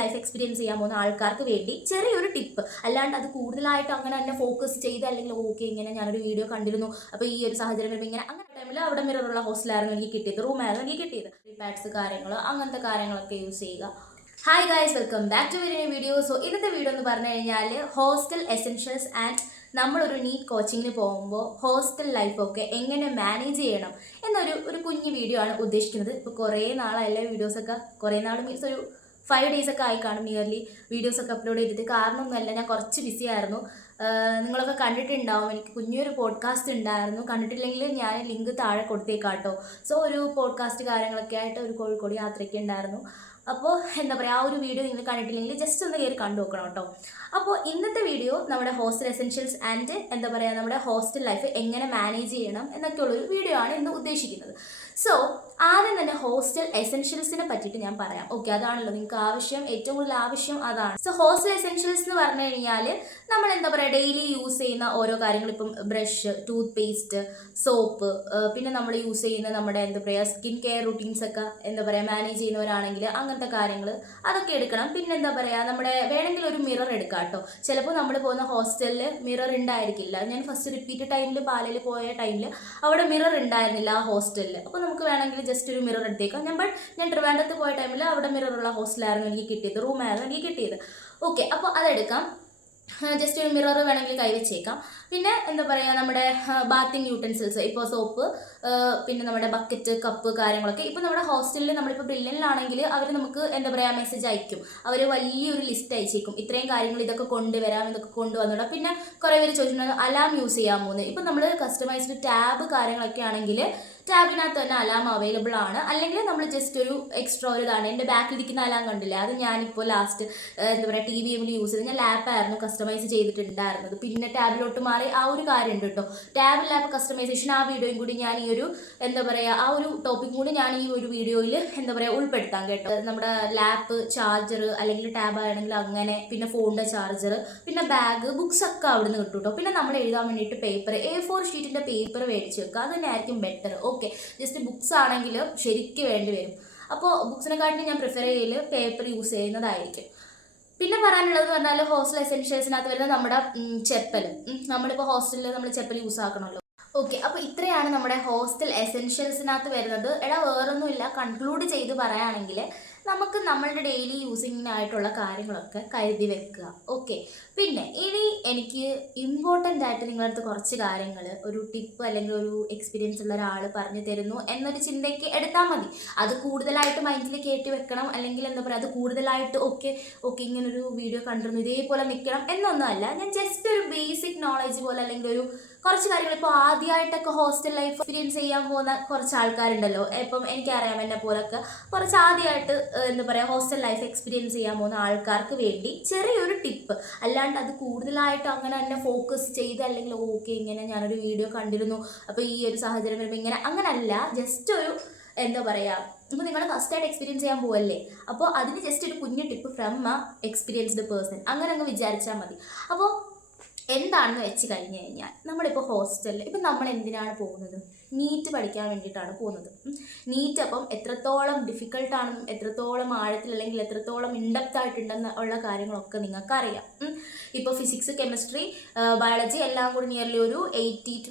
Life experience ചെയ്യാൻ പോകുന്ന ആൾക്കാർക്ക് വേണ്ടി ചെറിയൊരു ടിപ്പ്. അല്ലാണ്ട് അത് കൂടുതലായിട്ട് അങ്ങനെ തന്നെ ഫോക്കസ് ചെയ്ത് അല്ലെങ്കിൽ ഓക്കെ ഇങ്ങനെ ഞാനൊരു വീഡിയോ കണ്ടിരുന്നു, അപ്പോൾ ഈ ഒരു സാഹചര്യം വരുമ്പോൾ ഇങ്ങനെ, അങ്ങനെ ടൈമിൽ അവിടെ മിററുള്ള ഹോസ്റ്റലായിരുന്നു എനിക്ക് കിട്ടിയത്, റൂമായിരുന്നു എനിക്ക് കിട്ടിയത്. പാഡ്സ് കാര്യങ്ങൾ അങ്ങനത്തെ കാര്യങ്ങളൊക്കെ യൂസ് ചെയ്യുക. Hi guys, welcome back to very video. So ഇന്നത്തെ വീഡിയോ എന്ന് പറഞ്ഞു കഴിഞ്ഞാൽ ഹോസ്റ്റൽ എസെൻഷ്യൽസ് ആൻഡ് നമ്മളൊരു നീറ്റ് കോച്ചിങ്ങിന് പോകുമ്പോൾ ഹോസ്റ്റൽ ലൈഫൊക്കെ എങ്ങനെ മാനേജ് ചെയ്യണം എന്നൊരു കുഞ്ഞു വീഡിയോ ആണ് ഉദ്ദേശിക്കുന്നത്. ഇപ്പോൾ കുറേ നാളായല്ലേ വീഡിയോസൊക്കെ, കുറേ നാൾ മീൻസ് ഒരു 5 days ഒക്കെ ആയി കാണും നിയർലി വീഡിയോസൊക്കെ അപ്ലോഡ് ചെയ്തിട്ട്. കാരണമൊന്നുമല്ല, ഞാൻ കുറച്ച് ബിസി ആയിരുന്നു. നിങ്ങളൊക്കെ കണ്ടിട്ടുണ്ടാവും, എനിക്ക് കുഞ്ഞൊരു പോഡ്കാസ്റ്റ് ഉണ്ടായിരുന്നു. കണ്ടിട്ടില്ലെങ്കിൽ ഞാൻ ലിങ്ക് താഴെ കൊടുത്തേക്കാം കേട്ടോ. സോ ഒരു പോഡ്കാസ്റ്റ് കാര്യങ്ങളൊക്കെ ആയിട്ട് ഒരു കോഴിക്കോട് യാത്രയ്ക്ക് ഉണ്ടായിരുന്നു. അപ്പോൾ എന്താ പറയുക, ആ ഒരു വീഡിയോ നിങ്ങൾ കണ്ടിട്ടില്ലെങ്കിൽ ജസ്റ്റ് ഒന്ന് കയറി കണ്ടു നോക്കണം കേട്ടോ. അപ്പോൾ ഇന്നത്തെ വീഡിയോ നമ്മുടെ ഹോസ്റ്റൽ എസെൻഷ്യൽസ് ആൻഡ് എന്താ പറയുക നമ്മുടെ ഹോസ്റ്റൽ ലൈഫ് എങ്ങനെ മാനേജ് ചെയ്യണം എന്നൊക്കെയുള്ളൊരു വീഡിയോ ആണ് ഇന്ന് ഉദ്ദേശിക്കുന്നത്. സോ ആദ്യം തന്നെ ഹോസ്റ്റൽ എസെൻഷ്യൽസിനെ പറ്റിയിട്ട് ഞാൻ പറയാം. ഓക്കെ, അതാണല്ലോ നിങ്ങൾക്ക് ആവശ്യം, ഏറ്റവും കൂടുതൽ ആവശ്യം അതാണ്. സോ ഹോസ്റ്റൽ എസെൻഷ്യൽസ് എന്ന് പറഞ്ഞു കഴിഞ്ഞാൽ നമ്മൾ എന്താ പറയുക ഡെയിലി യൂസ് ചെയ്യുന്ന ഓരോ കാര്യങ്ങൾ, ഇപ്പം ബ്രഷ്, ടൂത്ത് പേസ്റ്റ്, സോപ്പ്, പിന്നെ നമ്മൾ യൂസ് ചെയ്യുന്ന നമ്മുടെ എന്താ പറയുക സ്കിൻ കെയർ റുട്ടീൻസ് ഒക്കെ എന്താ പറയുക മാനേജ് ചെയ്യുന്നവരാണെങ്കിൽ അങ്ങനത്തെ കാര്യങ്ങൾ അതൊക്കെ എടുക്കണം. പിന്നെ എന്താ പറയുക നമ്മുടെ വേണമെങ്കിൽ ഒരു മിറർ എടുക്കാം കേട്ടോ. ചിലപ്പോൾ നമ്മൾ പോകുന്ന ഹോസ്റ്റലിൽ മിറർ ഉണ്ടായിരിക്കില്ല. ഞാൻ ഫസ്റ്റ് റിപ്പീറ്റ് ടൈമിൽ പാലയിൽ പോയ ടൈമിൽ അവിടെ മിറർ ഉണ്ടായിരുന്നില്ല ആ ഹോസ്റ്റലിൽ. അപ്പോൾ നമുക്ക് വേണമെങ്കിൽ ജസ്റ്റ് ഒരു മിറർ എടുത്തേക്കാം. ഞാൻ ട്രിവാൻഡ്രത്ത് പോയ ടൈമിൽ അവിടെ മിററുള്ള ഹോസ്റ്റലായിരുന്നു എനിക്ക് കിട്ടിയത്, റൂമായിരുന്നു എനിക്ക് കിട്ടിയത്. ഓക്കെ, അപ്പോൾ അതെടുക്കാം. ജസ്റ്റ് ഒരു മിറർ വേണമെങ്കിൽ കൈവച്ചേക്കാം. പിന്നെ എന്താ പറയുക നമ്മുടെ ബാത്തിങ് യൂട്ടൻസിൽസ്, ഇപ്പോൾ സോപ്പ്, പിന്നെ നമ്മുടെ ബക്കറ്റ്, കപ്പ് കാര്യങ്ങളൊക്കെ. ഇപ്പോൾ നമ്മുടെ ഹോസ്റ്റലിൽ നമ്മളിപ്പോൾ ബ്രില്യനിലാണെങ്കിൽ അവർ നമുക്ക് എന്താ പറയുക മെസ്സേജ് അയക്കും. അവർ വലിയൊരു ലിസ്റ്റ് അയച്ചേക്കും, ഇത്രയും കാര്യങ്ങൾ ഇതൊക്കെ കൊണ്ടുവരാം, ഇതൊക്കെ കൊണ്ടുവന്നിടാം. പിന്നെ കുറേ പേര് ചോദിച്ചിട്ടുണ്ട് അലാം യൂസ് ചെയ്യാൻ പോകുന്നത്. ഇപ്പോൾ നമ്മൾ കസ്റ്റമൈസ്ഡ് ടാബ് കാര്യങ്ങളൊക്കെ ആണെങ്കിൽ ടാബിനകത്ത് തന്നെ അലാം അവൈലബിൾ ആണ്. അല്ലെങ്കിൽ നമ്മൾ ജസ്റ്റ് ഒരു എക്സ്ട്രാ ഒരു ഇതാണ്, എൻ്റെ ബാക്കിലിരിക്കുന്ന അലാം കണ്ടില്ലേ, അത് ഞാനിപ്പോൾ ലാസ്റ്റ് എന്താ പറയുക ടി വി എമ്മിൽ യൂസ് ചെയ്ത് ഞാൻ ലാപ്പായിരുന്നു കസ്റ്റമൈസ് ചെയ്തിട്ടുണ്ടായിരുന്നത്. പിന്നെ ടാബിലോട്ട് മാറി ആ ഒരു കാര്യം ഉണ്ട് കേട്ടോ. ടാബ് ലാപ്പ് കസ്റ്റമൈസേഷൻ ആ വീഡിയോയും കൂടി ഞാൻ ഈ ഒരു എന്താ പറയുക ആ ഒരു ടോപ്പിക് കൂടി ഞാൻ ഈ ഒരു വീഡിയോയിൽ എന്താ പറയുക ഉൾപ്പെടുത്താം കേട്ടോ. നമ്മുടെ ലാപ്പ്, ചാർജർ അല്ലെങ്കിൽ ടാബ് ആണെങ്കിൽ അങ്ങനെ, പിന്നെ ഫോണിൻ്റെ ചാർജർ, പിന്നെ ബാഗ്, ബുക്സ് ഒക്കെ അവിടെ നിന്ന് കിട്ടും കേട്ടോ. പിന്നെ നമ്മൾ എഴുതാൻ വേണ്ടിയിട്ട് പേപ്പർ, A4 ഷീറ്റിൻ്റെ പേപ്പർ മേടിച്ച് വെക്കുക, അത് തന്നെ ആയിരിക്കും ബെറ്റർ. ഓക്കെ, ജസ്റ്റ് ബുക്സ് ആണെങ്കിൽ ശരിക്കും വേണ്ടി വരും. അപ്പോൾ ബുക്സിനെക്കാട്ടിലും ഞാൻ പ്രിഫർ ചെയ്യൽ പേപ്പർ യൂസ് ചെയ്യുന്നതായിരിക്കും. പിന്നെ പറയാനുള്ളതെന്ന് പറഞ്ഞാൽ ഹോസ്റ്റൽ എസെൻഷ്യൽസിനകത്ത് വരുന്ന നമ്മുടെ ചെപ്പൽ. നമ്മളിപ്പോൾ ഹോസ്റ്റലിൽ നമ്മൾ ചെപ്പൽ യൂസ് ആക്കണമല്ലോ. ഓക്കെ, അപ്പോൾ ഇത്രയാണ് നമ്മുടെ ഹോസ്റ്റൽ എസെൻഷ്യൽസിനകത്ത് വരുന്നത്. വേറൊന്നുമില്ല, കൺക്ലൂഡ് ചെയ്ത് പറയുകയാണെങ്കിൽ നമുക്ക് നമ്മളുടെ ഡെയിലി യൂസിങ്ങിനായിട്ടുള്ള കാര്യങ്ങളൊക്കെ കരുതി വെക്കുക. ഓക്കെ, പിന്നെ ഇനി എനിക്ക് ഇമ്പോർട്ടൻ്റ് ആയിട്ട് നിങ്ങളടുത്ത് കുറച്ച് കാര്യങ്ങൾ, ഒരു ടിപ്പ് അല്ലെങ്കിൽ ഒരു എക്സ്പീരിയൻസ് ഉള്ള ഒരാൾ പറഞ്ഞു തരുന്നു എന്നൊരു ചിന്തയ്ക്ക് എടുത്താൽ മതി. അത് കൂടുതലായിട്ട് മൈൻഡിൽ കയറ്റി വെക്കണം, അല്ലെങ്കിൽ എന്താ പറയുക അത് കൂടുതലായിട്ട് ഓക്കെ ഇങ്ങനൊരു വീഡിയോ കണ്ടിരുന്നു ഇതേപോലെ നിൽക്കണം എന്നൊന്നുമല്ല. ഞാൻ ജസ്റ്റ് ഒരു ബേസിക് നോളജ് പോലെ, അല്ലെങ്കിൽ ഒരു കുറച്ച് കാര്യങ്ങൾ, ഇപ്പോൾ ആദ്യമായിട്ടൊക്കെ ഹോസ്റ്റൽ ലൈഫ് എക്സ്പീരിയൻസ് ചെയ്യാൻ പോകുന്ന കുറച്ച് ആൾക്കാരുണ്ടല്ലോ. ഇപ്പം എനിക്കറിയാം, എന്നെ പോലൊക്കെ കുറച്ച് ആദ്യമായിട്ട് എന്താ പറയുക ഹോസ്റ്റൽ ലൈഫ് എക്സ്പീരിയൻസ് ചെയ്യാൻ പോകുന്ന ആൾക്കാർക്ക് വേണ്ടി ചെറിയൊരു ടിപ്പ്. അല്ലാണ്ട് അത് കൂടുതലായിട്ട് അങ്ങനെ തന്നെ ഫോക്കസ് ചെയ്ത്, അല്ലെങ്കിൽ ഓക്കെ ഇങ്ങനെ ഞാനൊരു വീഡിയോ കണ്ടിരുന്നു അപ്പോൾ ഈ ഒരു സാഹചര്യം വരുമ്പോൾ ഇങ്ങനെ, അങ്ങനല്ല. ജസ്റ്റ് ഒരു എന്താ പറയുക, ഇപ്പോൾ നിങ്ങൾ ഫസ്റ്റായിട്ട് എക്സ്പീരിയൻസ് ചെയ്യാൻ പോവല്ലേ, അപ്പോൾ അതിന് ജസ്റ്റ് ഒരു കുഞ്ഞു tip from A experienced person, അങ്ങനെ അങ്ങ് വിചാരിച്ചാൽ മതി. അപ്പോൾ എന്താണെന്ന് വെച്ച് കഴിഞ്ഞ് കഴിഞ്ഞാൽ നമ്മളിപ്പോൾ ഹോസ്റ്റലിൽ ഇപ്പം നമ്മൾ എന്തിനാണ് പോകുന്നത്, നീറ്റ് പഠിക്കാൻ വേണ്ടിയിട്ടാണ് പോകുന്നത്. നീറ്റ് അപ്പം എത്രത്തോളം ഡിഫിക്കൽട്ടാണെന്നും എത്രത്തോളം ആഴത്തിൽ അല്ലെങ്കിൽ എത്രത്തോളം ഇൻഡെപ്ത് ആയിട്ടുണ്ടെന്ന് ഉള്ള കാര്യങ്ങളൊക്കെ നിങ്ങൾക്കറിയാം. ഇപ്പോൾ ഫിസിക്സ്, കെമിസ്ട്രി, ബയോളജി എല്ലാം കൂടി നിയർലി ഒരു 80 to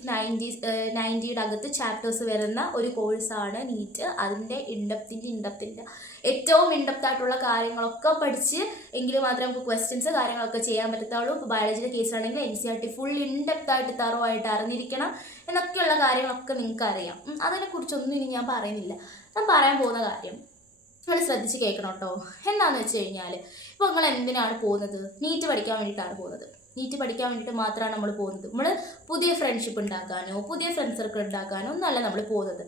90 അകത്ത് ചാപ്റ്റേഴ്സ് വരുന്ന ഒരു കോഴ്സാണ് നീറ്റ്. അതിൻ്റെ ഇൻഡെപ്തിൻ്റെ ഏറ്റവും ഇൻഡെപ്ത് ആയിട്ടുള്ള കാര്യങ്ങളൊക്കെ പഠിച്ച് എങ്കിൽ മാത്രമേ നമുക്ക് ക്വസ്റ്റ്യൻസ് കാര്യങ്ങളൊക്കെ ചെയ്യാൻ പറ്റത്തുള്ളൂ. ഇപ്പോൾ ബയോളജിയുടെ കേസാണെങ്കിൽ NCERT ഫുൾ ഇൻഡെപ്ത് ആയിട്ട് തറവായിട്ട് അറിഞ്ഞിരിക്കണം എന്നൊക്കെയുള്ള കാര്യങ്ങളൊക്കെ നിങ്ങൾക്ക് അറിയാം. അതിനെക്കുറിച്ചൊന്നും ഇനി ഞാൻ പറയുന്നില്ല. ഞാൻ പറയാൻ പോകുന്ന കാര്യം നിങ്ങൾ ശ്രദ്ധിച്ച് കേൾക്കണം കേട്ടോ. എന്താണെന്ന് വെച്ച് കഴിഞ്ഞാൽ ഇപ്പോൾ നിങ്ങൾ എന്തിനാണ് പോകുന്നത്, നീറ്റ് പഠിക്കാൻ വേണ്ടിയിട്ടാണ് പോകുന്നത്. നീറ്റ് പഠിക്കാൻ വേണ്ടിയിട്ട് മാത്രമാണ് നമ്മൾ പോകുന്നത്. നമ്മൾ പുതിയ ഫ്രണ്ട്ഷിപ്പ് ഉണ്ടാക്കാനോ പുതിയ ഫ്രണ്ട്സ് സർക്കിൾ ഉണ്ടാക്കാനോ ഒന്നല്ല നമ്മൾ പോകുന്നത്.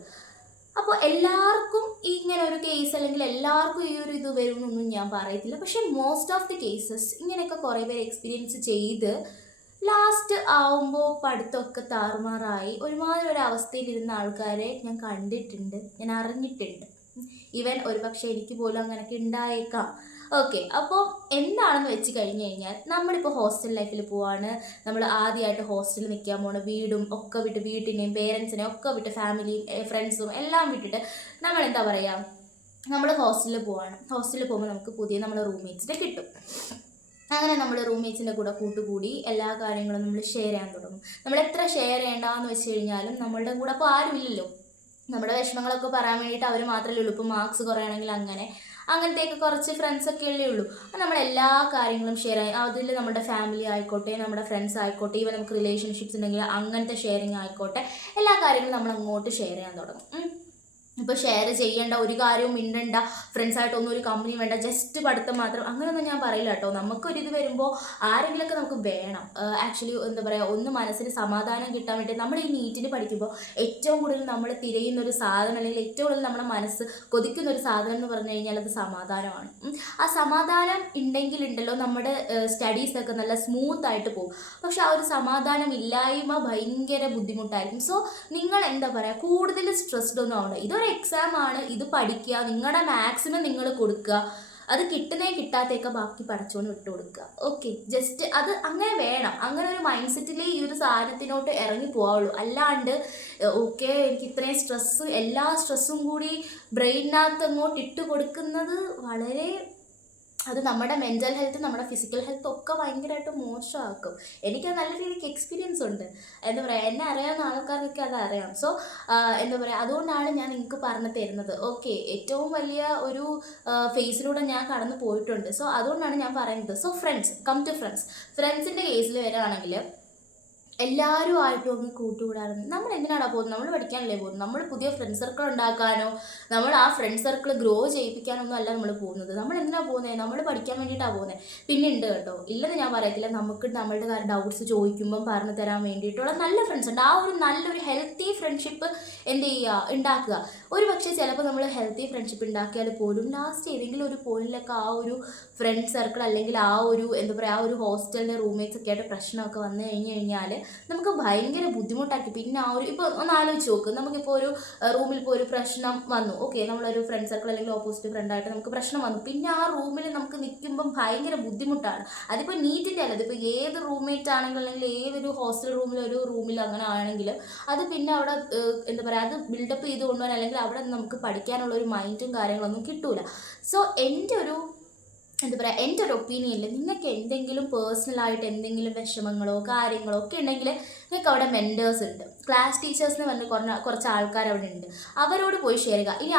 അപ്പോൾ എല്ലാവർക്കും ഇങ്ങനെ ഒരു കേസ് അല്ലെങ്കിൽ എല്ലാവർക്കും ഈ ഒരു ഇത് വരുമെന്നൊന്നും ഞാൻ പറയത്തില്ല. പക്ഷേ മോസ്റ്റ് ഓഫ് ദി കേസസ് ഇങ്ങനെയൊക്കെ കുറേ പേര് എക്സ്പീരിയൻസ് ചെയ്ത് ലാസ്റ്റ് ആവുമ്പോൾ പഠിത്തമൊക്കെ താറുമാറായി ഒരുമാതിരി ഒരു അവസ്ഥയിലിരുന്ന ആൾക്കാരെ ഞാൻ കണ്ടിട്ടുണ്ട്, ഞാൻ അറിഞ്ഞിട്ടുണ്ട്. ഈവൻ ഒരു പക്ഷേ എനിക്ക് പോലും അങ്ങനെയൊക്കെ ഉണ്ടായേക്കാം. ഓക്കെ, അപ്പോൾ എന്താണെന്ന് വെച്ച് കഴിഞ്ഞ് കഴിഞ്ഞാൽ നമ്മളിപ്പോൾ ഹോസ്റ്റൽ ലൈഫിൽ പോവാണ്. നമ്മൾ ആദ്യമായിട്ട് ഹോസ്റ്റലിൽ നിൽക്കാൻ പോകണം. വീടും ഒക്കെ വിട്ട്, വീട്ടിനെയും പേരൻസിനെയും ഒക്കെ വിട്ട്, ഫാമിലിയും ഫ്രണ്ട്സും എല്ലാം വിട്ടിട്ട് നമ്മൾ എന്താ പറയുക നമ്മൾ ഹോസ്റ്റലിൽ പോവാണ്. ഹോസ്റ്റലിൽ പോകുമ്പോൾ നമുക്ക് പുതിയ നമ്മുടെ റൂംമേറ്റ്സിനെ കിട്ടും. അങ്ങനെ നമ്മൾ റൂംമേറ്റ്സിൻ്റെ കൂടെ കൂട്ടുകൂടി എല്ലാ കാര്യങ്ങളും നമ്മൾ ഷെയർ ചെയ്യാൻ തുടങ്ങും. നമ്മൾ എത്ര ഷെയർ ചെയ്യേണ്ടതെന്ന് വെച്ച് കഴിഞ്ഞാലും നമ്മളുടെ കൂടെ അപ്പോൾ ആരും ഇല്ലല്ലോ. നമ്മുടെ വിഷമങ്ങളൊക്കെ പറയാൻ വേണ്ടിയിട്ട് അവർ മാത്രമല്ലേ ഉള്ളൂ. ഇപ്പോൾ മാർക്സ് കുറയാണെങ്കിൽ അങ്ങനത്തെയൊക്കെ കുറച്ച് ഫ്രണ്ട്സൊക്കെ അല്ലേ ഉള്ളൂ. നമ്മൾ എല്ലാ കാര്യങ്ങളും ഷെയർ ചെയ്യും. അതിൽ നമ്മുടെ ഫാമിലി ആയിക്കോട്ടെ, നമ്മുടെ ഫ്രണ്ട്സ് ആയിക്കോട്ടെ, ഈവൻ നമുക്ക് റിലേഷൻഷിപ്സ് ഉണ്ടെങ്കിൽ അങ്ങനത്തെ ഷെയറിങ് ആയിക്കോട്ടെ, എല്ലാ കാര്യങ്ങളും നമ്മൾ അങ്ങോട്ട് ഷെയർ ചെയ്യാൻ തുടങ്ങും. ഇപ്പോൾ ഷെയർ ചെയ്യേണ്ട, ഒരു കാര്യവും മിണ്ടണ്ട, ഫ്രണ്ട്സായിട്ടൊന്നും ഒരു കമ്പനി വേണ്ട, ജസ്റ്റ് പഠിത്തം മാത്രം, അങ്ങനെയൊന്നും ഞാൻ പറയില്ല കേട്ടോ. നമുക്കൊരിത് വരുമ്പോൾ ആരെങ്കിലുമൊക്കെ നമുക്ക് വേണം. ആക്ച്വലി എന്താ പറയുക, ഒന്ന് മനസ്സിന് സമാധാനം കിട്ടാൻ വേണ്ടി നമ്മൾ ഈ നീറ്റിന് പഠിക്കുമ്പോൾ ഏറ്റവും കൂടുതൽ നമ്മൾ തിരയുന്ന ഒരു സാധനം, അല്ലെങ്കിൽ ഏറ്റവും കൂടുതൽ നമ്മുടെ മനസ്സ് കൊതിക്കുന്ന ഒരു സാധനം എന്ന് പറഞ്ഞു കഴിഞ്ഞാൽ അത് സമാധാനമാണ്. ആ സമാധാനം ഉണ്ടെങ്കിലുണ്ടല്ലോ നമ്മുടെ സ്റ്റഡീസൊക്കെ നല്ല സ്മൂത്തായിട്ട് പോകും. പക്ഷെ ആ ഒരു സമാധാനം ഇല്ലായ്മ ഭയങ്കര ബുദ്ധിമുട്ടായിരിക്കും. സോ നിങ്ങൾ എന്താ പറയുക, കൂടുതൽ സ്ട്രെസ്ഡ് ഒന്നും ആവണ്ട. ഇതൊരു എക്സാം ആണ്, ഇത് പഠിക്കുക, നിങ്ങളുടെ മാക്സിമം നിങ്ങൾ കൊടുക്കുക. അത് കിട്ടാത്തേക്ക് ബാക്കി പഠിച്ചോണ്ട് വിട്ടു കൊടുക്കുക. ഓക്കെ, ജസ്റ്റ് അത് അങ്ങനെ വേണം. അങ്ങനെ ഒരു മൈൻഡ് സെറ്റിലേ ഈ ഒരു സാധനത്തിനോട്ട് ഇറങ്ങി പോവുള്ളൂ. അല്ലാണ്ട് ഓക്കെ എനിക്ക് ഇത്രയും സ്ട്രെസ്സ്, എല്ലാ സ്ട്രെസ്സും കൂടി ബ്രെയിനകത്ത് അങ്ങോട്ട് ഇട്ട് കൊടുക്കുന്നത് അത് നമ്മുടെ മെൻ്റൽ ഹെൽത്ത്, നമ്മുടെ ഫിസിക്കൽ ഹെൽത്ത് ഒക്കെ ഭയങ്കരമായിട്ട് മോശമാക്കും. എനിക്കത് നല്ല രീതിക്ക് എക്സ്പീരിയൻസ് ഉണ്ട്. എന്താ പറയുക, എന്നെ അറിയാവുന്ന ആൾക്കാർക്കൊക്കെ അത് അറിയാം. സോ എന്താ പറയുക, അതുകൊണ്ടാണ് ഞാൻ നിങ്ങൾക്ക് പറഞ്ഞു തരുന്നത്. ഓക്കെ, ഏറ്റവും വലിയ ഒരു ഫേസിലൂടെ ഞാൻ കടന്നു പോയിട്ടുണ്ട്. സോ അതുകൊണ്ടാണ് ഞാൻ പറയുന്നത്. സോ ഫ്രണ്ട്സ്, കം ടു ഫ്രണ്ട്സിൻ്റെ കേസിൽ വരികയാണെങ്കിൽ എല്ലാവരുമായിട്ടും ഒന്ന് കൂട്ടുകൂടാറുണ്ട്. നമ്മൾ എന്തിനാണ് പോകുന്നത്? നമ്മൾ പഠിക്കാനല്ലേ പോകുന്നത്. നമ്മൾ പുതിയ ഫ്രണ്ട് സർക്കിൾ ഉണ്ടാക്കാനോ നമ്മൾ ആ ഫ്രണ്ട് സർക്കിൾ ഗ്രോ ചെയ്യിപ്പിക്കാനൊന്നും അല്ല നമ്മൾ പോകുന്നത്. നമ്മൾ എന്തിനാണ് പോകുന്നത്? നമ്മൾ പഠിക്കാൻ വേണ്ടിയിട്ടാണ് പോകുന്നത്. പിന്നെ ഉണ്ട് കേട്ടോ, ഇല്ലെന്ന് ഞാൻ പറയത്തില്ല. നമുക്ക് നമ്മളുടെ ഡൗട്ട്സ് ചോദിക്കുമ്പം പറഞ്ഞു തരാൻ വേണ്ടിയിട്ടുള്ള നല്ല ഫ്രണ്ട്സ് ഉണ്ട്. ആ ഒരു നല്ലൊരു ഹെൽത്തി ഫ്രണ്ട്ഷിപ്പ് എന്ത് ചെയ്യുക, ഉണ്ടാക്കുക. ഒരു പക്ഷേ ചിലപ്പോൾ നമ്മൾ ഹെൽത്തി ഫ്രണ്ട്ഷിപ്പ് ഉണ്ടാക്കിയാൽ പോലും ലാസ്റ്റ് ഏതെങ്കിലും ഒരു പോയിന്റിലൊക്കെ ആ ഒരു ഫ്രണ്ട് സർക്കിൾ, അല്ലെങ്കിൽ ആ ഒരു എന്താ പറയുക, ആ ഒരു ഹോസ്റ്റലിൻ്റെ റൂംമേറ്റ്സ് ഒക്കെ ആയിട്ട് പ്രശ്നമൊക്കെ വന്നു കഴിഞ്ഞാൽ നമുക്ക് ഭയങ്കര ബുദ്ധിമുട്ടാക്കി. പിന്നെ ആ ഒരു ഇപ്പോൾ ഒന്ന് ആലോചിച്ച് നോക്ക്, നമുക്കിപ്പോൾ ഒരു റൂമിൽ ഇപ്പോൾ ഒരു പ്രശ്നം വന്നു. ഓക്കെ, നമ്മളൊരു ഫ്രണ്ട് സർക്കിൾ അല്ലെങ്കിൽ ഓപ്പോസിറ്റ് ഫ്രണ്ടായിട്ട് നമുക്ക് പ്രശ്നം വന്നു. പിന്നെ ആ റൂമിൽ നമുക്ക് നിൽക്കുമ്പം ഭയങ്കര ബുദ്ധിമുട്ടാണ്. അതിപ്പോൾ നീറ്റിൻ്റെ അല്ല, അതിപ്പോൾ ഏത് റൂംമേറ്റ് ആണെങ്കിലും, അല്ലെങ്കിൽ ഏതൊരു ഹോസ്റ്റൽ റൂമിൽ റൂമിൽ അങ്ങനെ ആണെങ്കിലും അത് പിന്നെ അവിടെ എന്താ പറയുക, അത് ബിൽഡപ്പ് ചെയ്ത് കൊണ്ടുപോകാൻ, അല്ലെങ്കിൽ അവിടെ നമുക്ക് പഠിക്കാനുള്ള ഒരു മൈൻഡും കാര്യങ്ങളൊന്നും കിട്ടൂല. സോ എൻ്റെ ഒരു ഒപ്പീനിയനിൽ നിങ്ങൾക്ക് എന്തെങ്കിലും പേഴ്സണലായിട്ട് എന്തെങ്കിലും വിഷമങ്ങളോ കാര്യങ്ങളോ ഒക്കെ ഉണ്ടെങ്കിൽ നിങ്ങൾക്ക് അവിടെ മെൻറ്റേഴ്സ് ഉണ്ട്. ക്ലാസ് ടീച്ചേഴ്സിന് പറഞ്ഞ് കുറച്ച് ആൾക്കാർ അവിടെ ഉണ്ട്. അവരോട് പോയി ഷെയർ ചെയ്യുക. ഇനി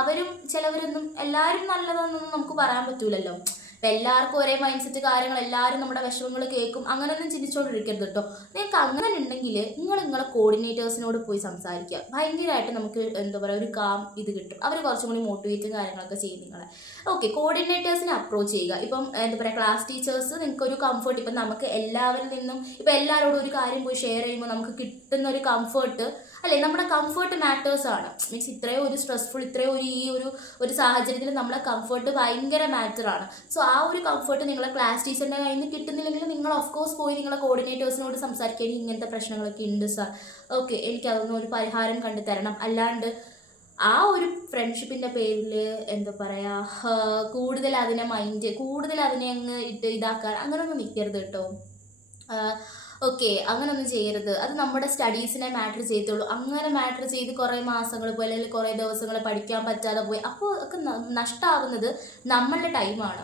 അവരും ചിലവരൊന്നും എല്ലാവരും നല്ലതെന്നൊന്നും നമുക്ക് പറയാൻ പറ്റൂലല്ലോ. അപ്പം എല്ലാവർക്കും ഒരേ മൈൻഡ് സെറ്റ് കാര്യങ്ങൾ, എല്ലാവരും നമ്മുടെ വിഷമങ്ങൾ കേൾക്കും, അങ്ങനെയൊന്നും ചിന്തിച്ചുകൊണ്ടിരിക്കരുത് കേട്ടോ. നിങ്ങൾക്ക് അങ്ങനെ ഉണ്ടെങ്കിൽ നിങ്ങളെ കോർഡിനേറ്റേഴ്സിനോട് പോയി സംസാരിക്കുക. ഭയങ്കരമായിട്ട് നമുക്ക് എന്താ പറയുക, ഒരു കാം ഇത് കിട്ടും. അവർ കുറച്ചും കൂടി മോട്ടിവേറ്റും കാര്യങ്ങളൊക്കെ ചെയ്യും നിങ്ങളെ. ഓക്കെ, കോർഡിനേറ്റേഴ്സിനെ അപ്രോച്ച് ചെയ്യുക. ഇപ്പം എന്താ പറയുക, ക്ലാസ് ടീച്ചേഴ്സ് നിങ്ങൾക്കൊരു കംഫർട്ട്, ഇപ്പം നമുക്ക് എല്ലാവരിൽ നിന്നും ഇപ്പം എല്ലാവരോടും ഒരു കാര്യം പോയി ഷെയർ ചെയ്യുമ്പോൾ നമുക്ക് കിട്ടുന്ന ഒരു കംഫർട്ട് അല്ലേ, നമ്മുടെ കംഫർട്ട് മാറ്റേഴ്സാണ്. മീൻസ് ഇത്രയും ഒരു സ്ട്രെസ്ഫുൾ, ഇത്രയും ഒരു സാഹചര്യത്തിൽ നമ്മളെ കംഫർട്ട് ഭയങ്കര മാറ്ററാണ്. സോ ആ ഒരു കംഫർട്ട് നിങ്ങളെ ക്ലാസ് ടീച്ചറിൻ്റെ കയ്യിൽ നിന്ന് കിട്ടുന്നില്ലെങ്കിൽ നിങ്ങൾ ഓഫ് കോഴ്സ് പോയി നിങ്ങളെ കോർഡിനേറ്റേഴ്സിനോട് സംസാരിക്കാൻ, ഇങ്ങനത്തെ പ്രശ്നങ്ങളൊക്കെ ഉണ്ട് സാർ, ഓക്കെ എനിക്കതൊന്നും ഒരു പരിഹാരം കണ്ടു തരണം. അല്ലാണ്ട് ആ ഒരു ഫ്രണ്ട്ഷിപ്പിൻ്റെ പേരിൽ എന്താ പറയുക, കൂടുതൽ അതിനെ അങ്ങ് ഇതാക്കാൻ അങ്ങനെയൊന്നും നിൽക്കരുത് കേട്ടോ. ഓക്കെ, അങ്ങനൊന്നും ചെയ്യരുത്. അത് നമ്മുടെ സ്റ്റഡീസിനെ മാറ്റർ ചെയ്യത്തുള്ളൂ. അങ്ങനെ മാറ്റർ ചെയ്ത് കുറേ മാസങ്ങൾ പോയി, അല്ലെങ്കിൽ കുറേ ദിവസങ്ങൾ പഠിക്കാൻ പറ്റാതെ പോയി, അപ്പോൾ ഒക്കെ നഷ്ടമാകുന്നത് നമ്മളുടെ ടൈമാണ്.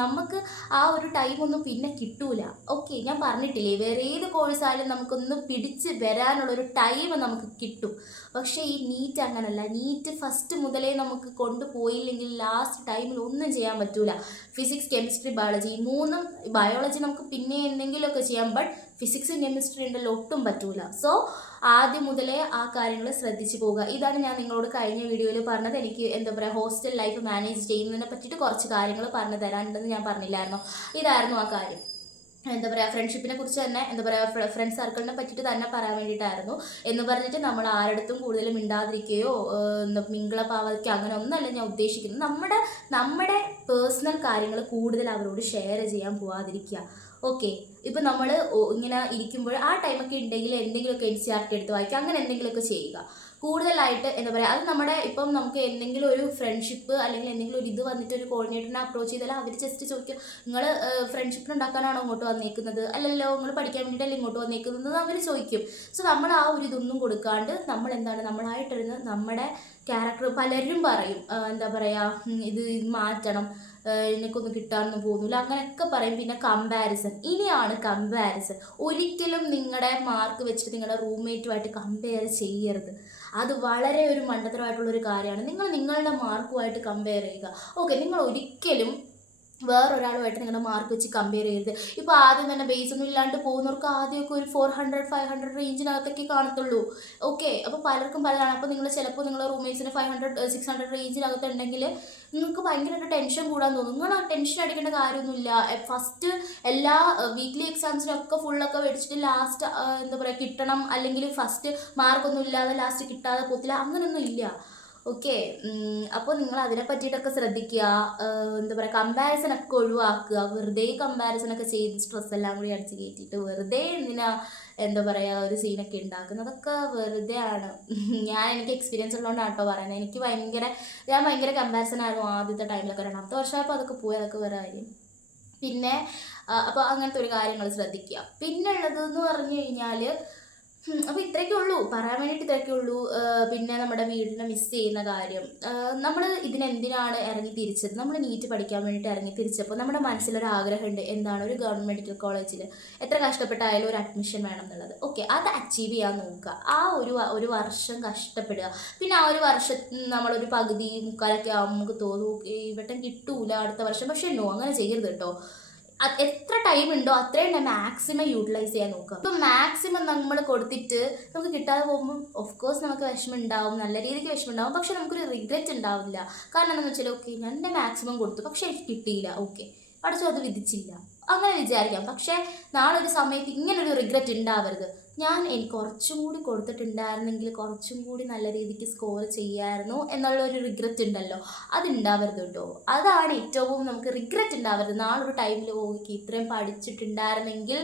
നമുക്ക് ആ ഒരു ടൈമൊന്നും പിന്നെ കിട്ടൂല. ഓക്കെ, ഞാൻ പറഞ്ഞിട്ടില്ലേ, വേറെ ഏത് കോഴ്സായാലും നമുക്കൊന്ന് പിടിച്ച് വരാനുള്ളൊരു ടൈം നമുക്ക് കിട്ടും. പക്ഷേ ഈ നീറ്റ് അങ്ങനല്ല. നീറ്റ് ഫസ്റ്റ് മുതലേ നമുക്ക് കൊണ്ടുപോയില്ലെങ്കിൽ ലാസ്റ്റ് ടൈമിൽ ഒന്നും ചെയ്യാൻ പറ്റൂല. ഫിസിക്സ്, കെമിസ്ട്രി, ബയോളജി, ഈ മൂന്നും, ബയോളജി നമുക്ക് പിന്നെ എന്തെങ്കിലുമൊക്കെ ചെയ്യാം, ബട്ട് ഫിസിക്സും കെമിസ്ട്രി ഉണ്ടല്ലോ ഒട്ടും പറ്റൂല. സോ ആദ്യം മുതലേ ആ കാര്യങ്ങൾ ശ്രദ്ധിച്ചു പോവുക. ഇതാണ് ഞാൻ നിങ്ങളോട് കഴിഞ്ഞ വീഡിയോയിൽ പറഞ്ഞത്. എനിക്ക് എന്താ പറയുക, ഹോസ്റ്റൽ ലൈഫ് മാനേജ് ചെയ്യുന്നതിനെ പറ്റിയിട്ട് കുറച്ച് കാര്യങ്ങൾ പറഞ്ഞു തരാനുണ്ടെന്ന് ഞാൻ പറഞ്ഞില്ലായിരുന്നോ? ഇതായിരുന്നു ആ കാര്യം. എന്താ പറയുക, ഫ്രണ്ട്ഷിപ്പിനെ കുറിച്ച് തന്നെ, എന്താ പറയുക, ഫ്രണ്ട് സർക്കിളിനെ പറ്റിയിട്ട് തന്നെ പറയാൻ വേണ്ടിയിട്ടായിരുന്നു. എന്ന് പറഞ്ഞിട്ട് നമ്മൾ ആരുടെ കൂടുതൽ മിണ്ടാതിരിക്കുകയോ മിങ്കിളപ്പാവാതിരിക്കുകയോ അങ്ങനെ ഒന്നല്ല ഞാൻ ഉദ്ദേശിക്കുന്നത്. നമ്മുടെ പേഴ്സണൽ കാര്യങ്ങൾ കൂടുതൽ അവരോട് ഷെയർ ചെയ്യാൻ പോവാതിരിക്കുക. ഓക്കെ. ഇപ്പം നമ്മൾ ഇങ്ങനെ ഇരിക്കുമ്പോൾ ആ ടൈമൊക്കെ ഉണ്ടെങ്കിൽ എന്തെങ്കിലുമൊക്കെ NCERT എടുത്ത് വായിക്കുക, അങ്ങനെ എന്തെങ്കിലുമൊക്കെ ചെയ്യുക. കൂടുതലായിട്ട് എന്താ പറയുക, അത് നമ്മുടെ ഇപ്പം നമുക്ക് എന്തെങ്കിലും ഒരു ഫ്രണ്ട്ഷിപ്പ് അല്ലെങ്കിൽ എന്തെങ്കിലും ഒരു ഇത് വന്നിട്ട് ഒരു കോർഡിനേറ്ററിനെ അപ്രോച്ച് ചെയ്താൽ അവർ ജസ്റ്റ് ചോദിക്കും, നിങ്ങൾ ഫ്രണ്ട്ഷിപ്പ് ഉണ്ടാക്കാനാണോ ഇങ്ങോട്ട് വന്നേക്കുന്നത്, അല്ലല്ലോ നിങ്ങൾ പഠിക്കാൻ വേണ്ടിയിട്ടല്ലേ ഇങ്ങോട്ട് വന്നേക്കുന്നത് അവർ ചോദിക്കും. സോ നമ്മൾ ആ ഒരു ഇതൊന്നും കൊടുക്കാണ്ട് നമ്മൾ എന്താണ് നമ്മളായിട്ടിരുന്ന് നമ്മുടെ ക്യാരക്ടർ, പലരും പറയും എന്താ പറയുക ഇത് മാറ്റണം, എനിക്കൊന്നും കിട്ടാനൊന്നും പോകുന്നില്ല അങ്ങനെയൊക്കെ പറയും. പിന്നെ കമ്പാരിസൺ, ഇനിയാണ് കമ്പാരിസൺ. ഒരിക്കലും നിങ്ങളുടെ മാർക്ക് വെച്ചിട്ട് നിങ്ങളുടെ റൂംമേറ്റുമായിട്ട് കമ്പയർ ചെയ്യരുത്. അത് വളരെ ഒരു മണ്ടത്തരമായിട്ടുള്ളൊരു കാര്യമാണ്. നിങ്ങൾ നിങ്ങളുടെ മാർക്കുമായിട്ട് കമ്പയർ ചെയ്യുക. ഓക്കെ, നിങ്ങൾ ഒരിക്കലും വേറൊരാളുമായിട്ട് നിങ്ങളുടെ മാർക്ക് വെച്ച് കമ്പയർ ചെയ്യരുത്. ഇപ്പോൾ ആദ്യം തന്നെ ബേസ് ഒന്നും ഇല്ലാണ്ട് പോകുന്നവർക്ക് ആദ്യമൊക്കെ ഒരു 400-500 റേഞ്ചിനകത്തൊക്കെ കാണത്തുള്ളൂ. ഓക്കെ, അപ്പോൾ പലർക്കും പലതാണ്. അപ്പോൾ നിങ്ങൾ ചിലപ്പോൾ നിങ്ങളുടെ റൂംമേറ്റ്സിന് 500-600 റേഞ്ചിനകത്തുണ്ടെങ്കിൽ നിങ്ങൾക്ക് ഭയങ്കരമായിട്ട് ടെൻഷൻ കൂടാൻ തോന്നും. നിങ്ങൾ ആ ടെൻഷൻ അടിക്കേണ്ട കാര്യമൊന്നുമില്ല. ഫസ്റ്റ് എല്ലാ വീക്ക്ലി എക്സാംസിനൊക്കെ ഫുള്ളൊക്കെ മേടിച്ചിട്ട് ലാസ്റ്റ് എന്താ പറയുക കിട്ടണം, അല്ലെങ്കിൽ ഫസ്റ്റ് മാർക്കൊന്നും ഇല്ലാതെ ലാസ്റ്റ് കിട്ടാതെ പോത്തില്ല, അങ്ങനെയൊന്നും ഇല്ല. ഓക്കെ. അപ്പോൾ നിങ്ങൾ അതിനെ പറ്റിയിട്ടൊക്കെ ശ്രദ്ധിക്കുക. എന്താ പറയുക, കമ്പാരിസണൊക്കെ ഒഴിവാക്കുക. വെറുതെ കമ്പാരിസണൊക്കെ ചെയ്ത് സ്ട്രെസ് എല്ലാം കൂടി അടിച്ച് കയറ്റിയിട്ട് വെറുതെ എന്തിനാ എന്താ പറയുക ഒരു സീനൊക്കെ ഉണ്ടാക്കുന്നതൊക്കെ വെറുതെ ആണ്. എനിക്ക് എക്സ്പീരിയൻസ് ഉള്ളതുകൊണ്ടാണ് കേട്ടോ പറയുന്നത്. ഞാൻ ഭയങ്കര കമ്പാരിസൺ ആയിരുന്നു ആദ്യത്തെ ടൈമിലൊക്കെ. രണ്ടാമത്തെ വർഷമായപ്പോൾ അതൊക്കെ പോയി, അതൊക്കെ വേറെ കാര്യം. പിന്നെ അപ്പോൾ അങ്ങനത്തെ ഒരു കാര്യങ്ങൾ ശ്രദ്ധിക്കുക. പിന്നെ ഉള്ളതെന്ന് പറഞ്ഞു കഴിഞ്ഞാൽ അപ്പോൾ ഇത്രയൊക്കെ ഉള്ളൂ, പറയാൻ വേണ്ടിയിട്ട് ഇത്രയൊക്കെ ഉള്ളൂ. പിന്നെ നമ്മുടെ വീടിനെ മിസ് ചെയ്യുന്ന കാര്യം, നമ്മൾ ഇതിനെന്തിനാണ് ഇറങ്ങി തിരിച്ചത്? നമ്മൾ നീറ്റ് പഠിക്കാൻ വേണ്ടിയിട്ട് ഇറങ്ങി തിരിച്ചപ്പോൾ നമ്മുടെ മനസ്സിലൊരു ആഗ്രഹമുണ്ട്, എന്താണ് ഒരു ഗവൺമെൻറ് മെഡിക്കൽ കോളേജിൽ എത്ര കഷ്ടപ്പെട്ടായാലും ഒരു അഡ്മിഷൻ വേണം എന്നുള്ളത്. ഓക്കെ, അത് അച്ചീവ് ചെയ്യാൻ നോക്കുക. ആ ഒരു വർഷം കഷ്ടപ്പെടുക. പിന്നെ ആ ഒരു വർഷം നമ്മളൊരു പകുതി മുക്കാലൊക്കെ ആകുമ്പോൾ നമുക്ക് തോന്നും ഇവിടെ കിട്ടൂല അടുത്ത വർഷം. പക്ഷേ നോ, അങ്ങനെ ചെയ്യരുത് കേട്ടോ. എത്ര ടൈം ഉണ്ടോ അത്രയും ടൈം മാക്സിമം യൂട്ടിലൈസ് ചെയ്യാൻ നോക്കുക. ഇപ്പം മാക്സിമം നമ്മൾ കൊടുത്തിട്ട് നമുക്ക് കിട്ടാതെ പോകുമ്പോൾ ഓഫ് കോഴ്സ് നമുക്ക് വിഷമം ഉണ്ടാവും, നല്ല രീതിക്ക് വിഷമം ഉണ്ടാവും. പക്ഷെ നമുക്കൊരു റിഗ്രറ്റ് ഉണ്ടാവില്ല. കാരണം എന്താണെന്ന് വെച്ചാൽ ഓക്കെ ഞാൻ എൻ്റെ മാക്സിമം കൊടുത്തു, പക്ഷെ എനിക്ക് കിട്ടിയില്ല, ഓക്കെ പഠിച്ചോ അത് വിധിച്ചില്ല, അങ്ങനെ വിചാരിക്കാം. പക്ഷേ നാളെ ഒരു സമയത്ത് ഇങ്ങനൊരു റിഗ്രറ്റ് ഉണ്ടാവരുത്. എനിക്ക് കുറച്ചും കൂടി കൊടുത്തിട്ടുണ്ടായിരുന്നെങ്കിൽ കുറച്ചും കൂടി നല്ല രീതിക്ക് സ്കോർ ചെയ്യായിരുന്നു എന്നുള്ളൊരു റിഗ്രറ്റ് ഉണ്ടല്ലോ, അതുണ്ടാവരുത് കേട്ടോ. അതാണ് ഏറ്റവും നമുക്ക് റിഗ്രറ്റ് ഉണ്ടാവരുത്. നാളൊരു ടൈമിൽ ഓക്കെ ഇത്രയും പഠിച്ചിട്ടുണ്ടായിരുന്നെങ്കിൽ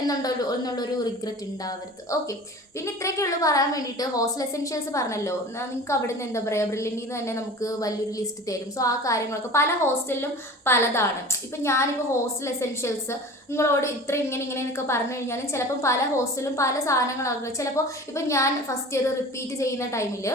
എന്നുള്ളൊരു റിഗ്രറ്റ് ഉണ്ടാവരുത്. ഓക്കെ, പിന്നെ ഇത്രയൊക്കെ ഉള്ളൂ പറയാൻ വേണ്ടിയിട്ട്. ഹോസ്റ്റൽ എസെൻഷ്യൽസ് പറഞ്ഞല്ലോ, നിങ്ങൾക്ക് അവിടെ നിന്ന് എന്താ പറയുക ബ്രില്യൻറ്റിൽ നിന്ന് തന്നെ നമുക്ക് വലിയൊരു ലിസ്റ്റ് തരും. സോ ആ കാര്യങ്ങളൊക്കെ പല ഹോസ്റ്റലിലും പലതാണ്. ഇപ്പം ഞാനിപ്പോൾ ഹോസ്റ്റൽ എസെൻഷ്യൽസ് നിങ്ങളോട് ഇങ്ങനെയൊക്കെ പറഞ്ഞു കഴിഞ്ഞാലും ചിലപ്പം പല ഹോസ്റ്റലും പല സാധനങ്ങളാകുക. ചിലപ്പോൾ ഇപ്പം ഞാൻ ഫസ്റ്റ് ഇയർ റിപ്പീറ്റ് ചെയ്യുന്ന ടൈമിൽ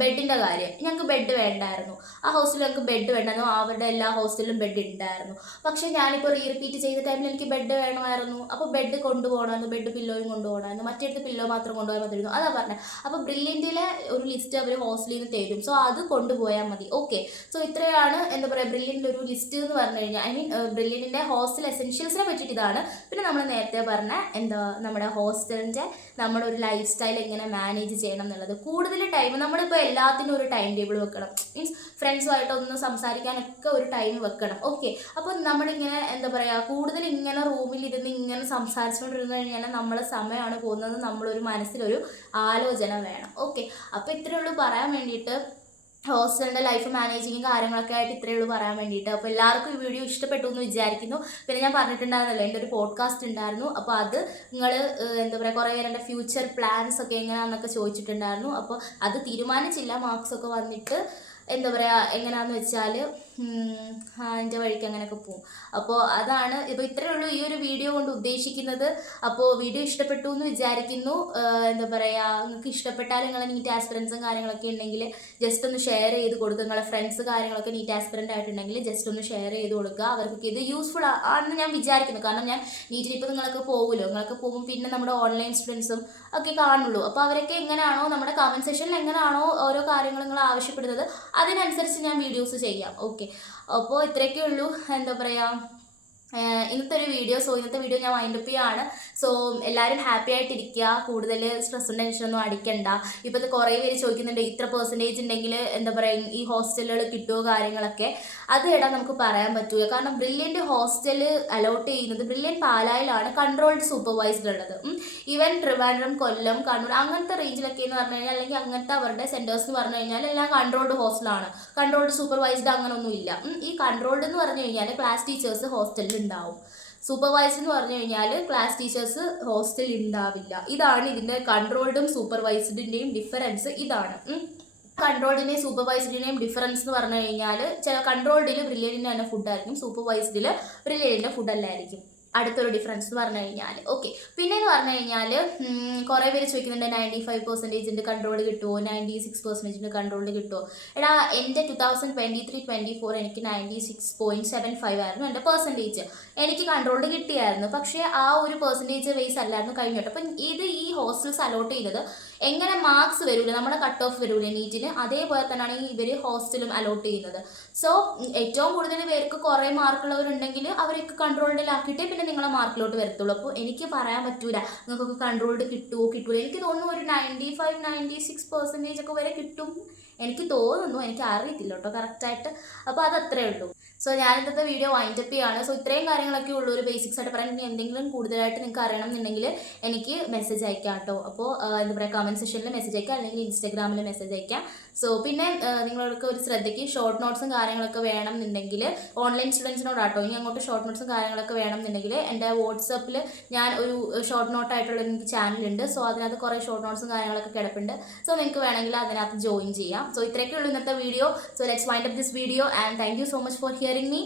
ബെഡിൻ്റെ കാര്യം, ഞങ്ങൾക്ക് ബെഡ് വേണ്ടായിരുന്നു. ആ ഹോസ്റ്റലിൽ ഞങ്ങൾക്ക് ബെഡ് വേണ്ടായിരുന്നു, അവരുടെ എല്ലാ ഹോസ്റ്റലിലും ബെഡ് ഉണ്ടായിരുന്നു. പക്ഷേ ഞാനിപ്പോൾ റിപ്പീറ്റ് ചെയ്ത ടൈമിൽ എനിക്ക് ബെഡ് വേണമായിരുന്നു. അപ്പോൾ ബെഡ് കൊണ്ടുപോകണമായിരുന്നു, ബെഡ് പില്ലോയും കൊണ്ടുപോകണമായിരുന്നു, മറ്റേടത്ത് പില്ലോ മാത്രം കൊണ്ടുപോയാൽ മതിയായിരുന്നു. അതാ പറഞ്ഞത്. അപ്പോൾ ബ്രില്യൻറ്റിലെ ഒരു ലിസ്റ്റ് അവർ ഹോസ്റ്റലിൽ നിന്ന് തരും. സോ അത് കൊണ്ടുപോയാൽ മതി. ഓക്കെ, സോ ഇത്രയാണ് എന്താ പറയുക ബ്രില്യൻറ്റിൽ ഒരു ലിസ്റ്റ് എന്ന് പറഞ്ഞു കഴിഞ്ഞാൽ. ബ്രില്യൻറ്റിൻ്റെ ഹോസ്റ്റൽ എസെൻഷ്യൽസിനെ പറ്റിയിട്ട് ഇതാണ്. പിന്നെ നമ്മൾ നേരത്തെ പറഞ്ഞ നമ്മുടെ ഹോസ്റ്റലിൻ്റെ നമ്മുടെ ഒരു ലൈഫ് സ്റ്റൈൽ എങ്ങനെ മാനേജ് ചെയ്യണം എന്നുള്ളത്. കൂടുതൽ ടൈം നമ്മളിപ്പോൾ എല്ലാത്തിനും ഒരു ടൈം ടേബിൾ വെക്കണം. മീൻസ് ഫ്രണ്ട്സുമായിട്ടൊന്ന് സംസാരിക്കാനൊക്കെ ഒരു ടൈം വെക്കണം. ഓക്കെ, അപ്പോൾ നമ്മളിങ്ങനെ എന്താ പറയുക കൂടുതൽ ഇങ്ങനെ റൂമിലിരുന്ന് ഇങ്ങനെ സംസാരിച്ചുകൊണ്ടിരുന്നു കഴിഞ്ഞാൽ നമ്മളെ സമയമാണ് പോകുന്നത്, നമ്മളൊരു മനസ്സിലൊരു ആലോചന വേണം. ഓക്കെ, അപ്പോൾ ഇത്രയേ ഉള്ളൂ പറയാൻ വേണ്ടിയിട്ട്. ഹോസ്റ്റലിൻ്റെ ലൈഫ് മാനേജിങ്ങും കാര്യങ്ങളൊക്കെ ആയിട്ട് ഇത്രയേ ഉള്ളൂ പറയാൻ വേണ്ടിയിട്ട്. അപ്പോൾ എല്ലാവർക്കും ഈ വീഡിയോ ഇഷ്ടപ്പെട്ടു എന്ന് വിചാരിക്കുന്നു. പിന്നെ ഞാൻ പറഞ്ഞിട്ടുണ്ടായിരുന്നല്ലോ എൻ്റെ ഒരു പോഡ്കാസ്റ്റ് ഉണ്ടായിരുന്നു. അപ്പോൾ അത് നിങ്ങൾ എന്താ പറയുക കുറേ പേര് എൻ്റെ ഫ്യൂച്ചർ പ്ലാൻസ് ഒക്കെ എങ്ങനെയാണെന്നൊക്കെ ചോദിച്ചിട്ടുണ്ടായിരുന്നു. അപ്പോൾ അത് തീരുമാനിച്ചില്ല, മാർക്സൊക്കെ വന്നിട്ട് എന്താ പറയുക എങ്ങനെയാണെന്ന് വെച്ചാൽ എൻ്റെ വഴിക്ക് അങ്ങനെയൊക്കെ പോവും. അപ്പോൾ അതാണ് ഇപ്പോൾ ഇത്രയേ ഉള്ളൂ ഈ ഒരു വീഡിയോ കൊണ്ട് ഉദ്ദേശിക്കുന്നത്. അപ്പോൾ വീഡിയോ ഇഷ്ടപ്പെട്ടു എന്ന് വിചാരിക്കുന്നു. എന്താ പറയുക നിങ്ങൾക്ക് ഇഷ്ടപ്പെട്ടാൽ നിങ്ങളെ നീറ്റ് ആസ്പിറൻസും കാര്യങ്ങളൊക്കെ ഉണ്ടെങ്കിൽ ജസ്റ്റ് ഒന്ന് ഷെയർ ചെയ്ത് കൊടുക്കുക. നിങ്ങളെ ഫ്രണ്ട്സ് കാര്യങ്ങളൊക്കെ നീറ്റ് ആസ്പിറൻ്റ് ആയിട്ടുണ്ടെങ്കിൽ ജസ്റ്റ് ഒന്ന് ഷെയർ ചെയ്ത് കൊടുക്കുക. അവർക്കൊക്കെ ഇത് യൂസ്ഫുൾ ആണെന്ന് ഞാൻ വിചാരിക്കുന്നു. കാരണം ഞാൻ നീറ്റിൽ ഇപ്പോൾ നിങ്ങളൊക്കെ പോകുമല്ലോ, നിങ്ങളൊക്കെ പോകും പിന്നെ നമ്മുടെ ഓൺലൈൻ സ്റ്റുഡൻസും ഒക്കെ കാണുള്ളൂ. അപ്പോൾ അവരൊക്കെ എങ്ങനെയാണോ നമ്മുടെ കമൻറ്റ് സെക്ഷനിൽ എങ്ങനെയാണോ ഓരോ കാര്യങ്ങൾ നിങ്ങൾ ആവശ്യപ്പെടുന്നത് അതിനനുസരിച്ച് ഞാൻ വീഡിയോസ് ചെയ്യാം. ഓക്കെ, അപ്പോൾ ഇത്രയൊക്കെ ഉള്ളൂ. എന്താ പറയുക ഇന്നത്തെ ഒരു വീഡിയോ. സോ ഇന്നത്തെ വീഡിയോ ഞാൻ വൈൻഡപ്പ് ചെയ്യുകയാണ്. സോ എല്ലാവരും ഹാപ്പി ആയിട്ടിരിക്കുക, കൂടുതൽ സ്ട്രെസ്സും ടെൻഷനൊന്നും അടിക്കണ്ട. ഇപ്പോഴത്തെ കുറേ പേര് ചോദിക്കുന്നുണ്ട് ഇത്ര പെർസെൻറ്റേജ് ഉണ്ടെങ്കിൽ എന്താ പറയുക ഈ ഹോസ്റ്റലുകൾ കിട്ടുമോ കാര്യങ്ങളൊക്കെ. അത് ഇടാൻ നമുക്ക് പറയാൻ പറ്റുക. കാരണം ബ്രില്യൻറ്റ് ഹോസ്റ്റൽ അലോട്ട് ചെയ്യുന്നത് ബ്രില്യൻറ്റ് പാലായിലാണ് കൺട്രോൾഡ് സൂപ്പർവൈസ്ഡ് ഉള്ളത്. ഈവൻ ട്രിവാൻഡ്രം, കൊല്ലം, കണ്ണൂർ അങ്ങനത്തെ റേഞ്ചിലൊക്കെ എന്ന് പറഞ്ഞു കഴിഞ്ഞാൽ അല്ലെങ്കിൽ അങ്ങനത്തെ അവരുടെ സെൻറ്റേഴ്സ് എന്ന് പറഞ്ഞു കഴിഞ്ഞാൽ എല്ലാം കൺട്രോൾഡ് ഹോസ്റ്റലാണ്. കൺട്രോൾഡ് സൂപ്പർവൈസ്ഡ് അങ്ങനെയൊന്നും ഇല്ല. ഈ കൺട്രോൾഡ് എന്ന് പറഞ്ഞു കഴിഞ്ഞാൽ ക്ലാസ് ടീച്ചേഴ്സ് ഹോസ്റ്റലിൽ ഉണ്ടാവും. സൂപ്പർവൈസ്ഡ് എന്ന് പറഞ്ഞു കഴിഞ്ഞാൽ ക്ലാസ് ടീച്ചേഴ്സ് ഹോസ്റ്റലിൽ ഉണ്ടാവില്ല. ഇതാണ് ഇതിൻ്റെ കൺട്രോൾഡും സൂപ്പർവൈസ്ഡിൻ്റെയും ഡിഫറൻസ്. ഇതാണ് കൺട്രോൾഡിൻ്റെയും സൂപ്പർവൈസ്ഡിൻ്റെയും ഡിഫറൻസ് എന്ന് പറഞ്ഞു കഴിഞ്ഞാൽ ചില കൺട്രോൾഡിൽ ബ്രില്യൻറ്റിൻ്റെ തന്നെ ഫുഡായിരിക്കും, സൂപ്പർവൈസ്ഡിൽ ബ്രില്യൻറ്റിൻ്റെ ഫുഡല്ലായിരിക്കും. അടുത്തൊരു ഡിഫറൻസ് എന്ന് പറഞ്ഞു കഴിഞ്ഞാൽ ഓക്കെ. പിന്നെ എന്ന് പറഞ്ഞു കഴിഞ്ഞാൽ കുറേ പേര് ചോദിക്കുന്നുണ്ട് 95% കൺട്രോൾ കിട്ടുമോ, 96% കൺട്രോൾ കിട്ടുമോ. എടാ എൻ്റെ 2023-24 എനിക്ക് 96.75 ആയിരുന്നു എൻ്റെ പെർസെൻറ്റേജ്. എനിക്ക് കൺട്രോൾഡ് കിട്ടിയായിരുന്നു, പക്ഷേ ആ ഒരു പെർസെൻറ്റേജ് ബേസ് അല്ലായിരുന്നു കഴിഞ്ഞോട്ട്. അപ്പം ഇത് ഈ ഹോസ്റ്റൽസ് അലോട്ട് ചെയ്തത് എങ്ങനെ മാർക്സ് വരില്ല, നമ്മുടെ കട്ട് ഓഫ് വരില്ല നീറ്റിന്, അതേപോലെ തന്നെയാണ് ഇവർ ഹോസ്റ്റലും അലോട്ട് ചെയ്യുന്നത്. സോ ഏറ്റവും കൂടുതൽ പേർക്ക് കുറേ മാർക്കുള്ളവരുണ്ടെങ്കിൽ അവരൊക്കെ കൺട്രോൾഡിലാക്കിയിട്ടേ പിന്നെ നിങ്ങളെ മാർക്കിലോട്ട് വരത്തുള്ളൂ. അപ്പോൾ എനിക്ക് പറയാൻ പറ്റൂല നിങ്ങൾക്കൊക്കെ കൺട്രോൾഡ് കിട്ടുമോ കിട്ടുമോ. എനിക്ക് തോന്നുന്നു ഒരു 95-96% ഒക്കെ വരെ കിട്ടും എനിക്ക് തോന്നുന്നു, എനിക്ക് അറിയത്തില്ല കേട്ടോ കറക്റ്റായിട്ട്. അപ്പോൾ അതത്രേ ഉള്ളൂ. സോ ഞാൻ ഇന്നത്തെ വീഡിയോ വൈൻഡപ്പ് ചെയ്യാണ്. സോ ഇത്രയും കാര്യങ്ങളൊക്കെ ഉള്ളൂ ഒരു ബേസിക്സ് ആയിട്ട് പറയാൻ. ഇനി എന്തെങ്കിലും കൂടുതലായിട്ട് നിങ്ങൾക്ക് അറിയണം എന്നുണ്ടെങ്കിൽ എനിക്ക് മെസ്സേജ് അയക്കാം കേട്ടോ. അപ്പോൾ എന്താ പറയുക, കമൻറ്റ് സെക്ഷനിൽ മെസ്സേജ് അയക്കാം, അല്ലെങ്കിൽ ഇൻസ്റ്റാഗ്രാമിൽ മെസ്സേജ് അയക്കാം. സോ പിന്നെ നിങ്ങൾക്ക് ഒരു ശ്രദ്ധയ്ക്ക് ഷോർട്ട് നോട്ട്സും കാര്യങ്ങളൊക്കെ വേണം എന്നുണ്ടെങ്കിൽ ഓൺലൈൻ സ്റ്റുഡൻസിനോടാട്ടോ ഇനി അങ്ങോട്ട് ഷോർട്ട് നോട്ട്സും കാര്യങ്ങളൊക്കെ വേണം എന്നുണ്ടെങ്കിൽ എൻ്റെ വാട്സപ്പിൽ ഞാൻ ഒരു ഷോർട്ട് നോട്ടായിട്ടുള്ള എനിക്ക് ചാനലുണ്ട്. സോ അതിനകത്ത് കുറേ ഷോർട്ട് നോട്ട്സും കാര്യങ്ങളൊക്കെ കിടപ്പുണ്ട്. സോ നിങ്ങൾക്ക് വേണമെങ്കിൽ അതിനകത്ത് ജോയിൻ ചെയ്യാം. സോ ഇത്രയൊക്കെ ഉള്ളൂ ഇന്നത്തെ video. So let's wind up this video and thank you so much for hearing me.